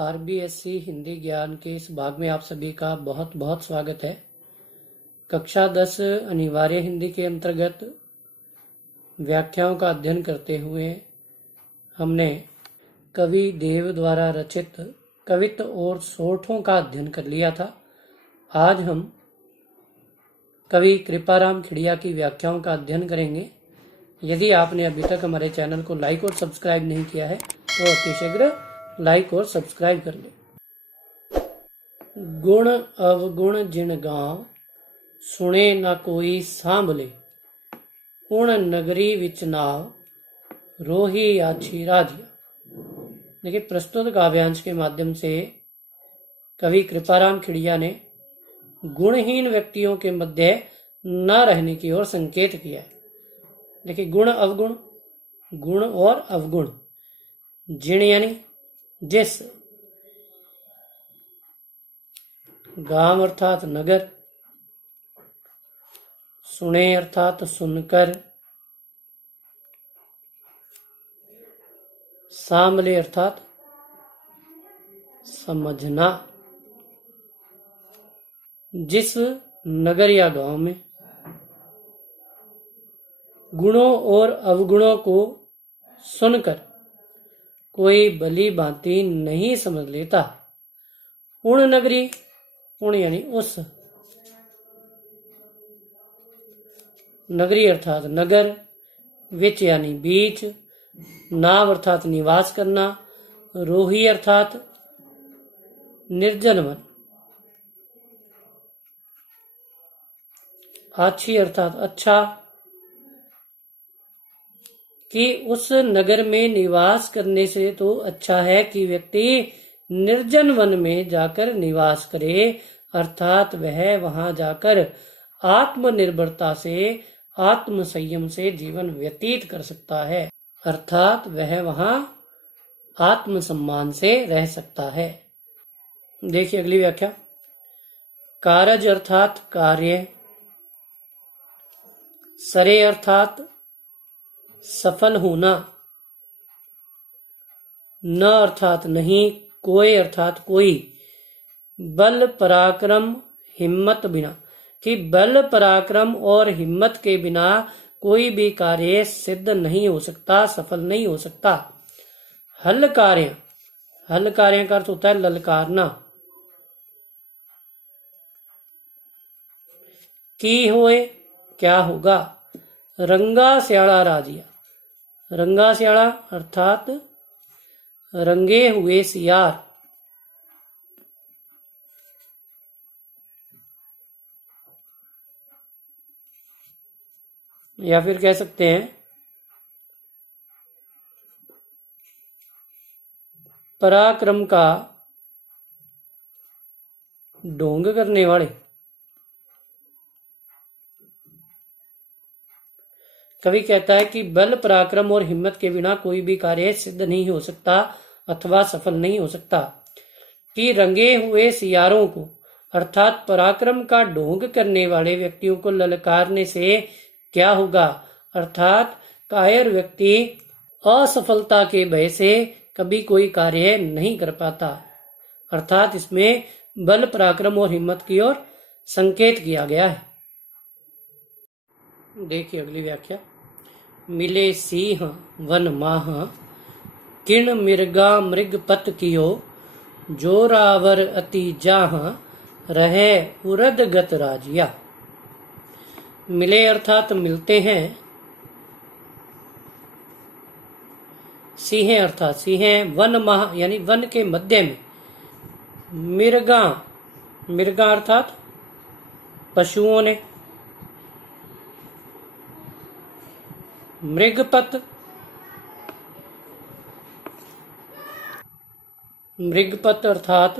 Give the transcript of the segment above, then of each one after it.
RBSC Hindi ज्ञान के इस भाग में आप सभी का बहुत बहुत स्वागत है। कक्षा 10 अनिवार्य हिंदी के अंतर्गत व्याख्याओं का अध्ययन करते हुए हमने कवि देव द्वारा रचित कवित्त और सोठों का अध्ययन कर लिया था। आज हम कवि कृपाराम खिड़िया की व्याख्याओं का अध्ययन करेंगे। यदि आपने अभी तक हमारे चैनल को लाइक और सब्सक्राइब नहीं किया है तो अतिशीघ्र लाइक और सब्सक्राइब कर ले। गुण अवगुण जिन गांव सुने न कोई सांभले, उण नगरी विच नाव रोही आछी राजिया। देखिए, प्रस्तुत काव्यांश के माध्यम से कवि कृपाराम खिड़िया ने गुणहीन व्यक्तियों के मध्य न रहने की ओर संकेत किया है। देखिए, गुण अवगुण, गुण और अवगुण, जिण यानी जिस, गांव अर्थात नगर, सुने अर्थात सुनकर, सांभले अर्थात समझना। जिस नगर या गांव में गुणों और अवगुणों को सुनकर कोई भली भांति नहीं समझ लेता, उण नगरी, उण यानी उस, नगरी अर्थात नगर, विच यानी बीच, नाव अर्थात निवास करना, रोही अर्थात निर्जन वन, आछी अर्थात अच्छा, कि उस नगर में निवास करने से तो अच्छा है कि व्यक्ति निर्जन वन में जाकर निवास करे, अर्थात वह वहां जाकर आत्मनिर्भरता से, आत्म संयम से जीवन व्यतीत कर सकता है, अर्थात वह वहां आत्मसम्मान से रह सकता है। देखिए अगली व्याख्या। कारज अर्थात कार्य, सरे अर्थात सफल होना, न अर्थात नहीं, कोई अर्थात कोई, बल पराक्रम हिम्मत बिना, कि बल पराक्रम और हिम्मत के बिना कोई भी कार्य सिद्ध नहीं हो सकता, सफल नहीं हो सकता। हल कार्य, हल कार्य का अर्थ होता है ललकारना। की होए, क्या होगा। रंगा स्याड़ा राजिया, रंगा स्याड़ा अर्थात रंगे हुए सियार, या फिर कह सकते हैं पराक्रम का ढोंग करने वाले। कवि कहता है कि बल पराक्रम और हिम्मत के बिना कोई भी कार्य सिद्ध नहीं हो सकता अथवा सफल नहीं हो सकता। कि रंगे हुए सियारों को अर्थात पराक्रम का ढोंग करने वाले व्यक्तियों को ललकारने से क्या होगा, अर्थात कायर व्यक्ति असफलता के भय से कभी कोई कार्य नहीं कर पाता, अर्थात इसमें बल पराक्रम और हिम्मत की ओर संकेत किया गया है। देखिए अगली व्याख्या। मिले सिंह वन माह, किण मिर्गा मृगपत कियो, जोरावर अति जाह, रहे उरद गत राजिया। मिले अर्थात मिलते हैं, सिंह अर्थात सिंह, वन माह यानी वन के मध्य में, मिर्गा, मिर्गा अर्थात पशुओं ने, मृगपत, मृगपत अर्थात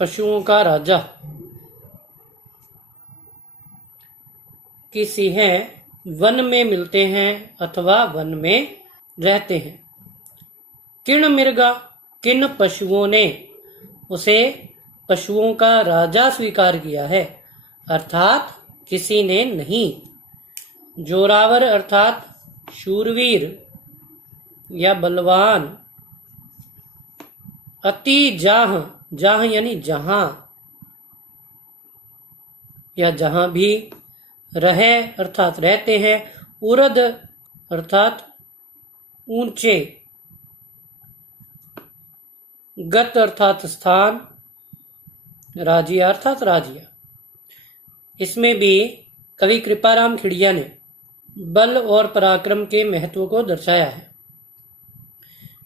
पशुओं का राजा, कि सिंह वन में मिलते हैं अथवा वन में रहते हैं। किण मृगा, किन पशुओं ने उसे पशुओं का राजा स्वीकार किया है, अर्थात किसी ने नहीं। जोरावर अर्थात शूरवीर, या बलवान। अति जाह, जाह यानी जहां या जहां भी। रहे अर्थात रहते हैं। उर्द अर्थात ऊंचे। गत अर्थात स्थान। राजिया अर्थात राजिया। इसमें भी कवि कृपाराम खिड़िया ने बल और पराक्रम के महत्व को दर्शाया है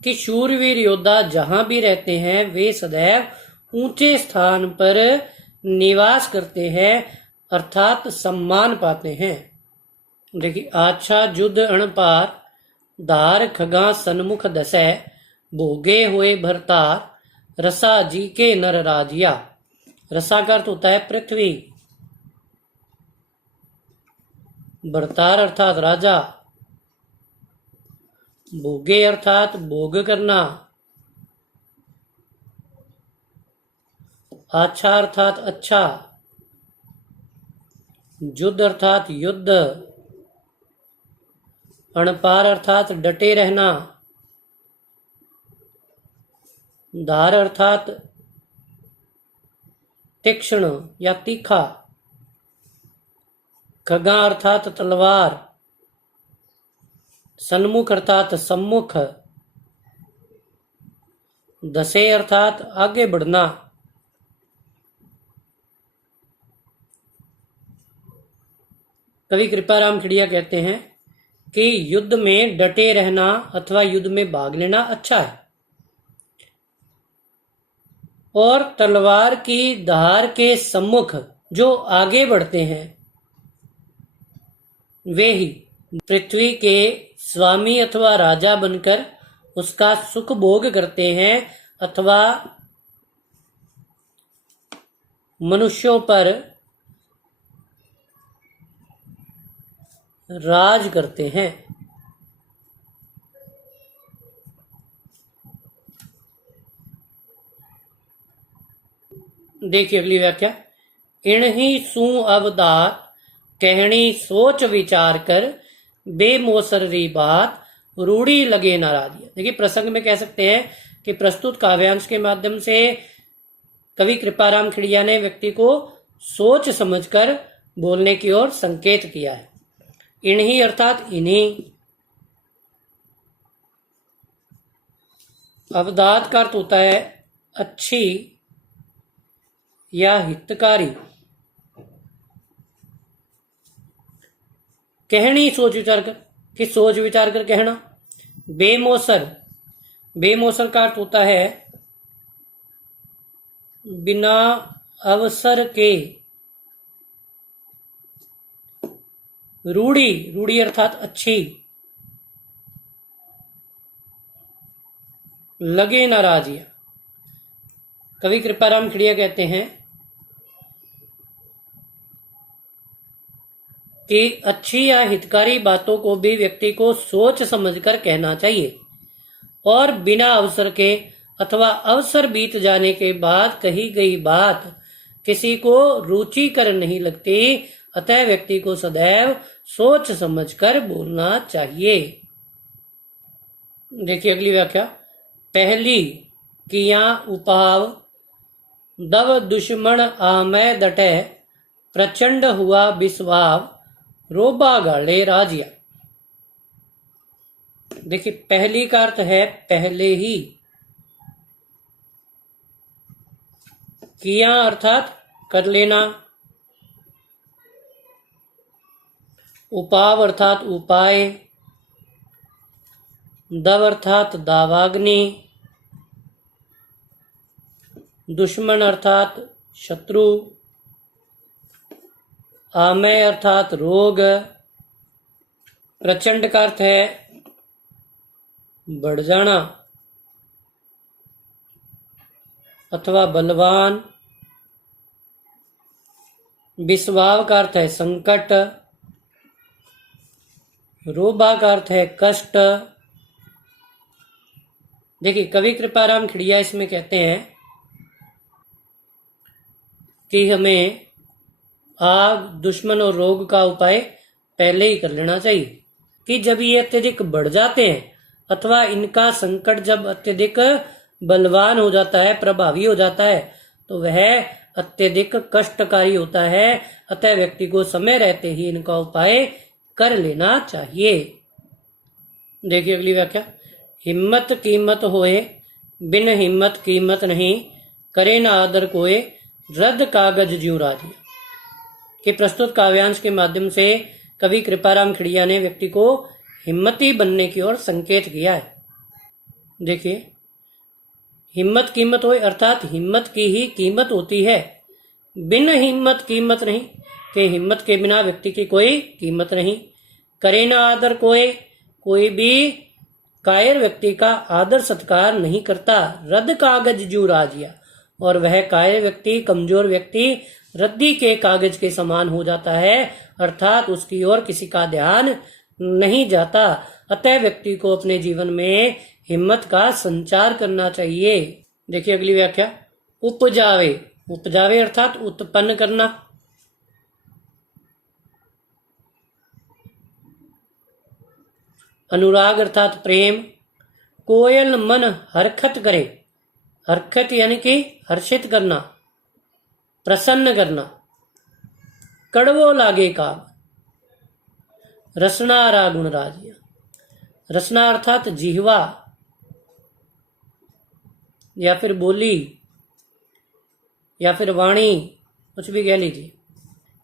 कि शूरवीर योद्धा जहां भी रहते हैं वे सदैव ऊंचे स्थान पर निवास करते हैं अर्थात सम्मान पाते हैं। देखिए, आछा युद्ध अणपार, धार खगा सन्मुख दसै, भोगे हुए भरतार, रसा जी के नर राजिया। रसा का अर्थ होता है पृथ्वी। भरतार अर्थात राजा। भोगे अर्थात भोग करना। अच्छा अर्थात अच्छा। युद्ध अर्थात युद्ध। अणपार अर्थात डटे रहना। धार अर्थात तीक्ष्ण या तीखा। खगा अर्थात तलवार। सन्मुख अर्थात सम्मुख। दसे अर्थात आगे बढ़ना। कवि कृपाराम खिड़िया कहते हैं कि युद्ध में डटे रहना अथवा युद्ध में भाग लेना अच्छा है, और तलवार की धार के सम्मुख जो आगे बढ़ते हैं वे ही पृथ्वी के स्वामी अथवा राजा बनकर उसका सुख भोग करते हैं अथवा मनुष्यों पर राज करते हैं। देखिए अगली व्याख्या। इणही सु अवदात, कहनी सोच विचार कर, बेमोसर री बात, रूढ़ी लगे नाराजिया। देखिए, प्रसंग में कह सकते हैं कि प्रस्तुत काव्यांश के माध्यम से कवि कृपाराम खिड़िया ने व्यक्ति को सोच समझकर बोलने की ओर संकेत किया है। इन्हीं अर्थात इन्हीं। अवदात का अर्थ होता है अच्छी या हितकारी। कहनी सोच विचार कर, कि सोच विचार कर कहना। बेमोसर, बेमोसर का अर्थ होता है बिना अवसर के। रूढ़ी, रूढ़ी अर्थात अच्छी। लगे नाराजिया। कवि कृपाराम खिड़िया कहते हैं कि अच्छी या हितकारी बातों को भी व्यक्ति को सोच समझकर कहना चाहिए, और बिना अवसर के अथवा अवसर बीत जाने के बाद कही गई बात किसी को रुचिकर नहीं लगती, अतः व्यक्ति को सदैव सोच समझकर बोलना चाहिए। देखिए अगली व्याख्या। पहली किया उपाव, दव दुश्मन आमय डटे, प्रचंड हुआ बिस्वाव, रोबा गाले राजिया। देखिए, पहली का अर्थ है पहले ही। किया अर्थात कर लेना। उपाव अर्थात उपाय। दव अर्थात दावाग्नि। दुश्मन अर्थात शत्रु। आमय अर्थात रोग। प्रचंड का अर्थ है बढ़ जाना अथवा बलवान। बिस्वाव का अर्थ है संकट। रोबा का अर्थ है कष्ट। देखिए, कवि कृपाराम खिड़िया इसमें कहते हैं कि हमें आग, दुश्मन और रोग का उपाय पहले ही कर लेना चाहिए, कि जब ये अत्यधिक बढ़ जाते हैं अथवा इनका संकट जब अत्यधिक बलवान हो जाता है, प्रभावी हो जाता है, तो वह अत्यधिक कष्टकारी होता है। अतः व्यक्ति को समय रहते ही इनका उपाय कर लेना चाहिए। देखिए अगली व्याख्या। हिम्मत कीमत होए, बिन हिम्मत कीमत नहीं, करे न आदर कोय, रद्द कागज ज्यों राजिया। कि प्रस्तुत काव्यांश के माध्यम से कवि कृपाराम खिड़िया ने व्यक्ति को हिम्मती बनने की ओर संकेत किया है। देखिए, हिम्मत कीमत होए अर्थात हिम्मत की ही कीमत होती है, बिन हिम्मत कीमत नहीं, कि हिम्मत के बिना व्यक्ति की कोई कीमत नहीं। करे ना आदर कोई भी कायर व्यक्ति का आदर सत्कार नहीं करता, रद्द कागज जू राजिया, और वह कायर व्यक्ति, कमजोर व्यक्ति रद्दी के कागज के समान हो जाता है, अर्थात उसकी ओर किसी का ध्यान नहीं जाता। अतः व्यक्ति को अपने जीवन में हिम्मत का संचार करना चाहिए। देखिए अगली व्याख्या। उपजावे, उपजावे अर्थात उत्पन्न करना। अनुराग अर्थात प्रेम। कोयल मन हरखत करे, हरखत यानी कि हर्षित करना, प्रसन्न करना। कड़वो लागे काग, रसना रा गुण राजिया। रसना अर्थात जिह्वा या फिर बोली या फिर वाणी, कुछ भी कह लीजिए,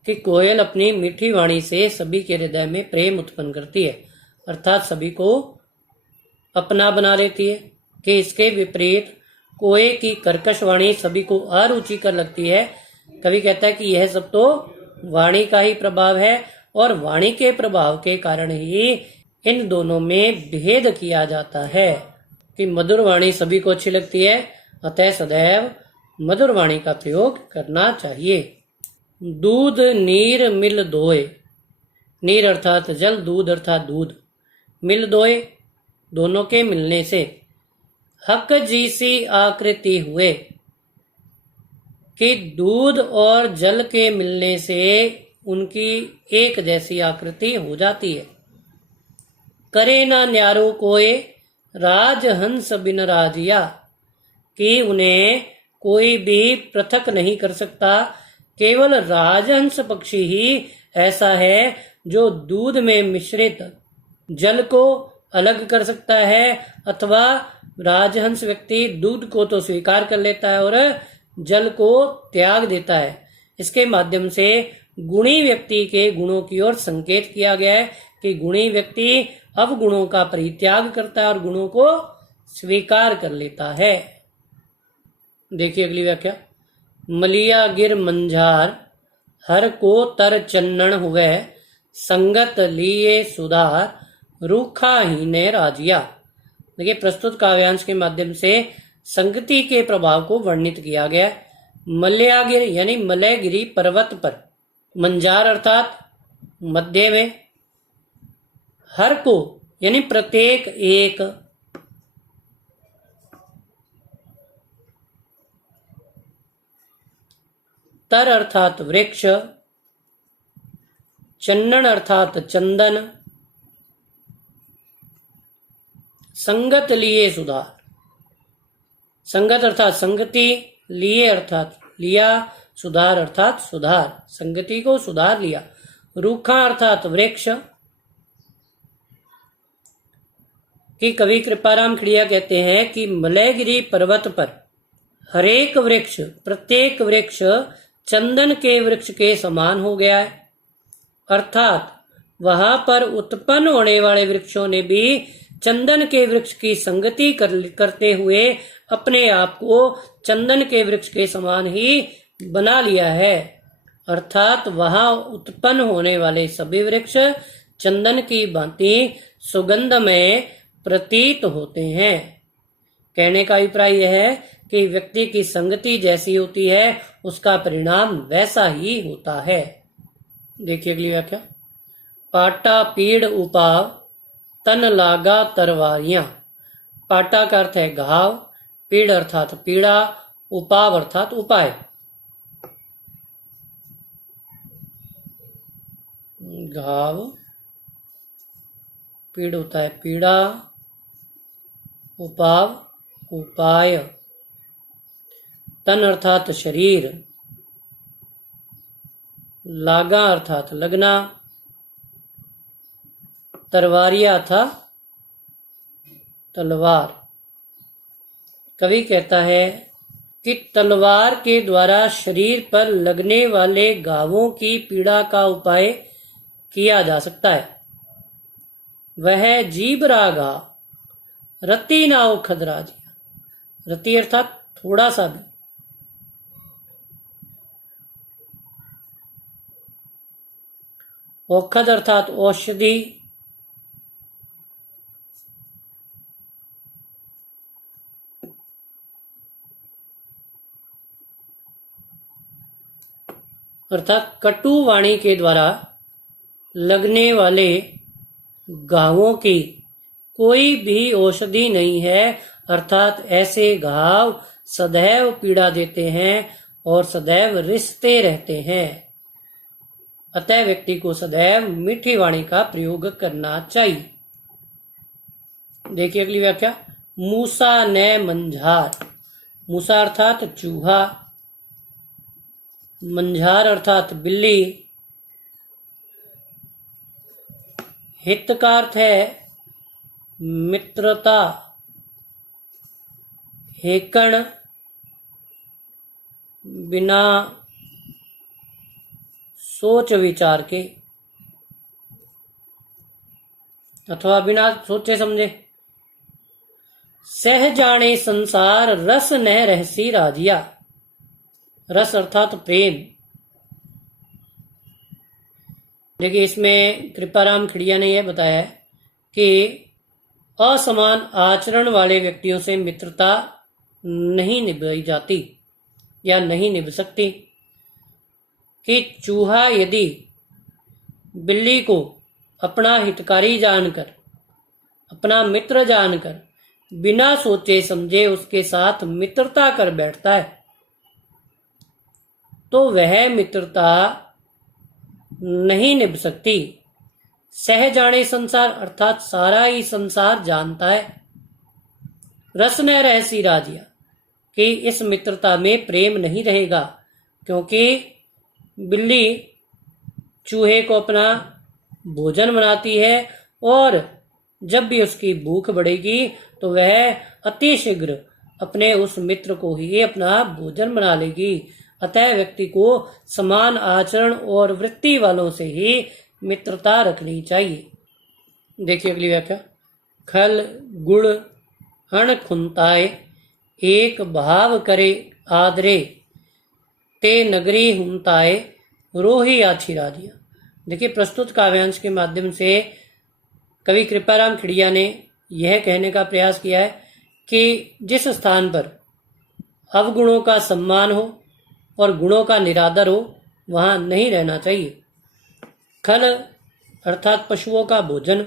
कि कोयल अपनी मीठी वाणी से सभी के हृदय में प्रेम उत्पन्न करती है, अर्थात सभी को अपना बना लेती है। कि इसके विपरीत कोए की कर्कश वाणी सभी को अरुचिकर लगती है। कवि कहता है कि यह सब तो वाणी का ही प्रभाव है, और वाणी के प्रभाव के कारण ही इन दोनों में भेद किया जाता है। कि मधुर वाणी सभी को अच्छी लगती है, अतः सदैव मधुर वाणी का प्रयोग करना चाहिए। दूध नीर मिल दोए, नीर अर्थात जल, दूध अर्थात दूध, मिल दोए दोनों के मिलने से। हक जैसी आकृति हुए, कि दूध और जल के मिलने से उनकी एक जैसी आकृति हो जाती है। करे ना न्यारो कोय, राजहंस बिन राजिया, कि उन्हें कोई भी पृथक नहीं कर सकता, केवल राजहंस पक्षी ही ऐसा है जो दूध में मिश्रित जल को अलग कर सकता है, अथवा राजहंस व्यक्ति दूध को तो स्वीकार कर लेता है और जल को त्याग देता है। इसके माध्यम से गुणी व्यक्ति के गुणों की ओर संकेत किया गया है कि गुणी व्यक्ति अवगुणों का परित्याग करता है और गुणों को स्वीकार कर लेता है। देखिए अगली व्याख्या। मलिया गिर मंझार, हर को तर चन्नन हुए, संगत लिए सुधार, रूखा ही ने राजिया। देखिए प्रस्तुत काव्यांश के माध्यम से संगति के प्रभाव को वर्णित किया गया। मलयागिर यानी मलयगिरी पर्वत पर, मंजार अर्थात मध्य में, हर को यानी प्रत्येक एक, तर अर्थात वृक्ष, चन्नन अर्थात चंदन, संगत लिए सुधार, संगत अर्थात संगति, लिए अर्थात लिया, सुधार अर्थात सुधार, संगति को सुधार लिया। रूखा अर्थात वृक्ष। कि कवि कृपाराम खिड़िया कहते हैं कि मलयगिरी पर्वत पर हरेक वृक्ष, प्रत्येक वृक्ष चंदन के वृक्ष के समान हो गया है, अर्थात वहां पर उत्पन्न होने वाले वृक्षों ने भी चंदन के वृक्ष की संगति करते हुए अपने आप को चंदन के वृक्ष के समान ही बना लिया है, अर्थात वहां उत्पन्न होने वाले सभी वृक्ष चंदन की भांति सुगंध में प्रतीत होते हैं। कहने का अभिप्राय यह है कि व्यक्ति की संगति जैसी होती है उसका परिणाम वैसा ही होता है। देखिए अगली व्याख्या। पाटा पीड़ उपाव, तन लागा तरवारियां। पाटा का अर्थ है घाव, पीड़ अर्थात पीड़ा, उपाव अर्थात उपाय। घाव, पीड़ होता है पीड़ा, उपाव, उपाय। तन अर्थात शरीर, लागा अर्थात लगना, तरवारिया था तलवार। कवि कहता है कि तलवार के द्वारा शरीर पर लगने वाले घावों की पीड़ा का उपाय किया जा सकता है। वह जीबरा घाव रति नाव खदराजिया। रति अर्थात थोड़ा सा भी। औखद अर्थात औषधि। अर्थात कटु वाणी के द्वारा लगने वाले घावों की कोई भी औषधि नहीं है। अर्थात ऐसे घाव सदैव पीड़ा देते हैं और सदैव रिसते रहते हैं। अतः व्यक्ति को सदैव मीठी वाणी का प्रयोग करना चाहिए। देखिए अगली व्याख्या। मूसा ने मंझार। मूसा अर्थात चूहा, मंझार अर्थात बिल्ली। हित का अर्थ है मित्रता, हेकण बिना सोच विचार के अथवा बिना सोचे समझे। सह जाने संसार रस न रहसी राजिया। रस अर्थात प्रेम। देखिए इसमें कृपाराम खिड़िया ने यह बताया है कि असमान आचरण वाले व्यक्तियों से मित्रता नहीं निभाई जाती या नहीं निभ सकती। कि चूहा यदि बिल्ली को अपना हितकारी जानकर, अपना मित्र जानकर बिना सोचे समझे उसके साथ मित्रता कर बैठता है तो वह मित्रता नहीं निभ सकती। सह जाने संसार अर्थात सारा ही संसार जानता है। रस न रहसी राजिया कि इस मित्रता में प्रेम नहीं रहेगा, क्योंकि बिल्ली चूहे को अपना भोजन बनाती है और जब भी उसकी भूख बढ़ेगी तो वह अति शीघ्र अपने उस मित्र को ही अपना भोजन बना लेगी। अतः व्यक्ति को समान आचरण और वृत्ति वालों से ही मित्रता रखनी चाहिए। देखिए अगली व्याख्या। खल गुड़ हण खुंताए एक भाव करे आदरे ते नगरी हुंताए रोही आछी राजिया। देखिए प्रस्तुत काव्यांश के माध्यम से कवि कृपाराम खिड़िया ने यह कहने का प्रयास किया है कि जिस स्थान पर अवगुणों का सम्मान हो और गुणों का निरादर हो वहां नहीं रहना चाहिए। खल अर्थात पशुओं का भोजन,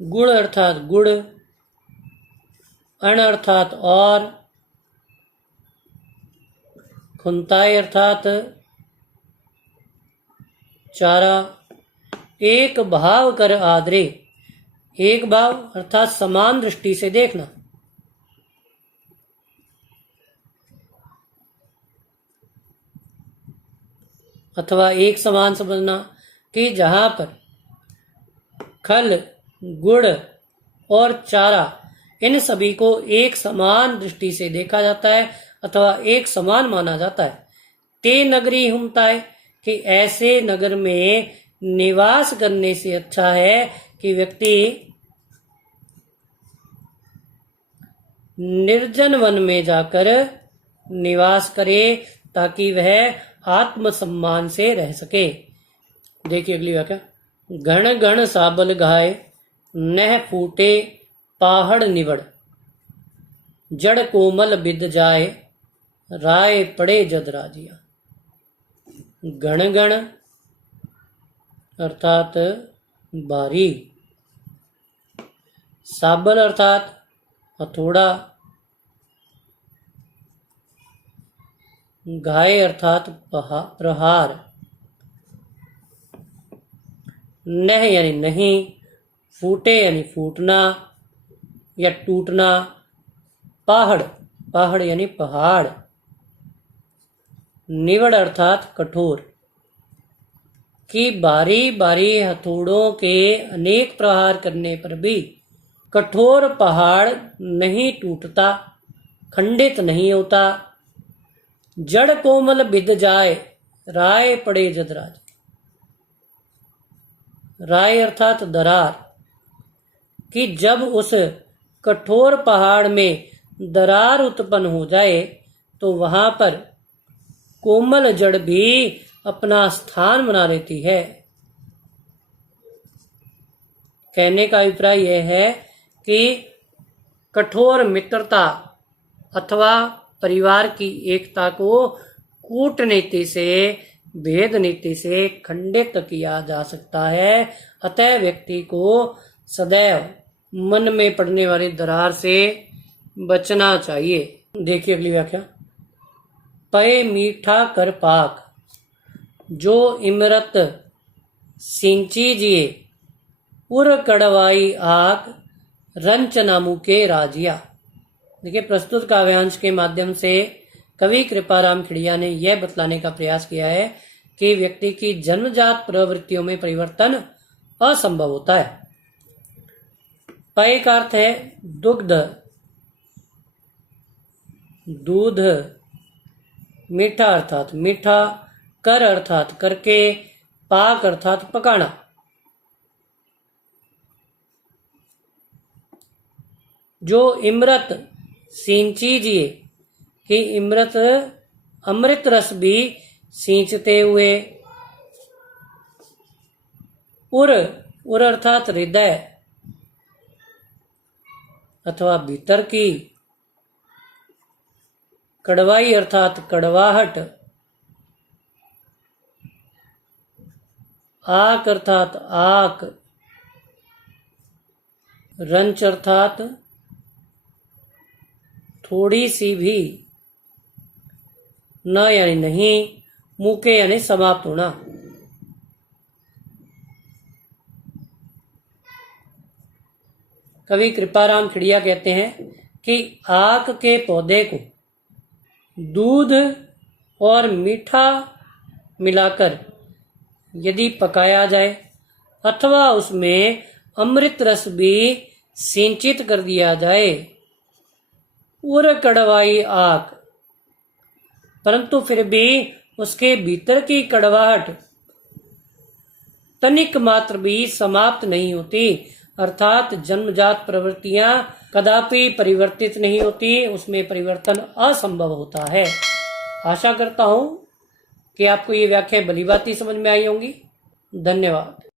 गुड़ अर्थात गुड़, अण अर्थात और, खुंताई अर्थात चारा, एक भाव कर आदरे। एक भाव अर्थात समान दृष्टि से देखना। अथवा एक समान समझना कि जहां पर खल गुड़ और चारा इन सभी को एक समान दृष्टि से देखा जाता है अथवा एक समान माना जाता है। ते नगरी हुमता है कि ऐसे नगर में निवास करने से अच्छा है कि व्यक्ति निर्जन वन में जाकर निवास करे ताकि वह आत्मसम्मान से रह सके। देखिए अगली व्याख्या। घण घण साबल घाय नह फूटे पाहड़ निवड़ जड़ कोमल बिद जाए राय पड़े जद राजिया। घण घण अर्थात बारी, साबल अर्थात हथौड़ा, घाय अर्थात प्रहार। नह यानी नहीं, फूटे यानी फूटना या टूटना, पहाड़, पहाड़ यानी पहाड़, निवड़ अर्थात कठोर, कि बारी बारी हथौड़ों के अनेक प्रहार करने पर भी कठोर पहाड़ नहीं टूटता, खंडित नहीं होता। जड़ कोमल बिद जाए, राय पड़े जदराज, राय अर्थात दरार, कि जब उस कठोर पहाड़ में दरार उत्पन्न हो जाए तो वहां पर कोमल जड़ भी अपना स्थान बना लेती है। कहने का अभिप्राय यह है कि कठोर मित्रता अथवा परिवार की एकता को कूटनीति से, भेद नीति से खंडित किया जा सकता है। अतः व्यक्ति को सदैव मन में पड़ने वाली दरार से बचना चाहिए। देखिए अगली व्याख्या। पय मीठा कर पाक, जो इमरत सिंची जिए, उर कड़वाई आक, रंच नामू के राजिया। देखिए प्रस्तुत काव्यांश के माध्यम से कवि कृपाराम खिड़िया ने यह बतलाने का प्रयास किया है कि व्यक्ति की जन्मजात प्रवृत्तियों में परिवर्तन असंभव होता है। पय का अर्थ है दुग्ध, दूध, मीठा अर्थात मीठा, कर अर्थात करके, पाक अर्थात पकाना। जो इमरत सिंची जिए, कि इमरत अमृत रस भी सींचते हुए, उर, उर अर्थात हृदय अथवा भीतर की, कड़वाई अर्थात कड़वाहट, आक अर्थात आक, रंच अर्थात थोड़ी सी भी, न यानी नहीं, मुके यानी समाप्त होना। कवि कृपाराम खिड़िया कहते हैं कि आक के पौधे को दूध और मीठा मिलाकर यदि पकाया जाए अथवा उसमें अमृत रस भी सिंचित कर दिया जाए, उर कड़वाई आक, परंतु फिर भी उसके भीतर की कड़वाहट तनिक मात्र भी समाप्त नहीं होती, अर्थात जन्मजात प्रवृत्तियां कदापि परिवर्तित नहीं होती, उसमें परिवर्तन असंभव होता है। आशा करता हूं कि आपको ये व्याख्या भली भांति समझ में आई होंगी। धन्यवाद।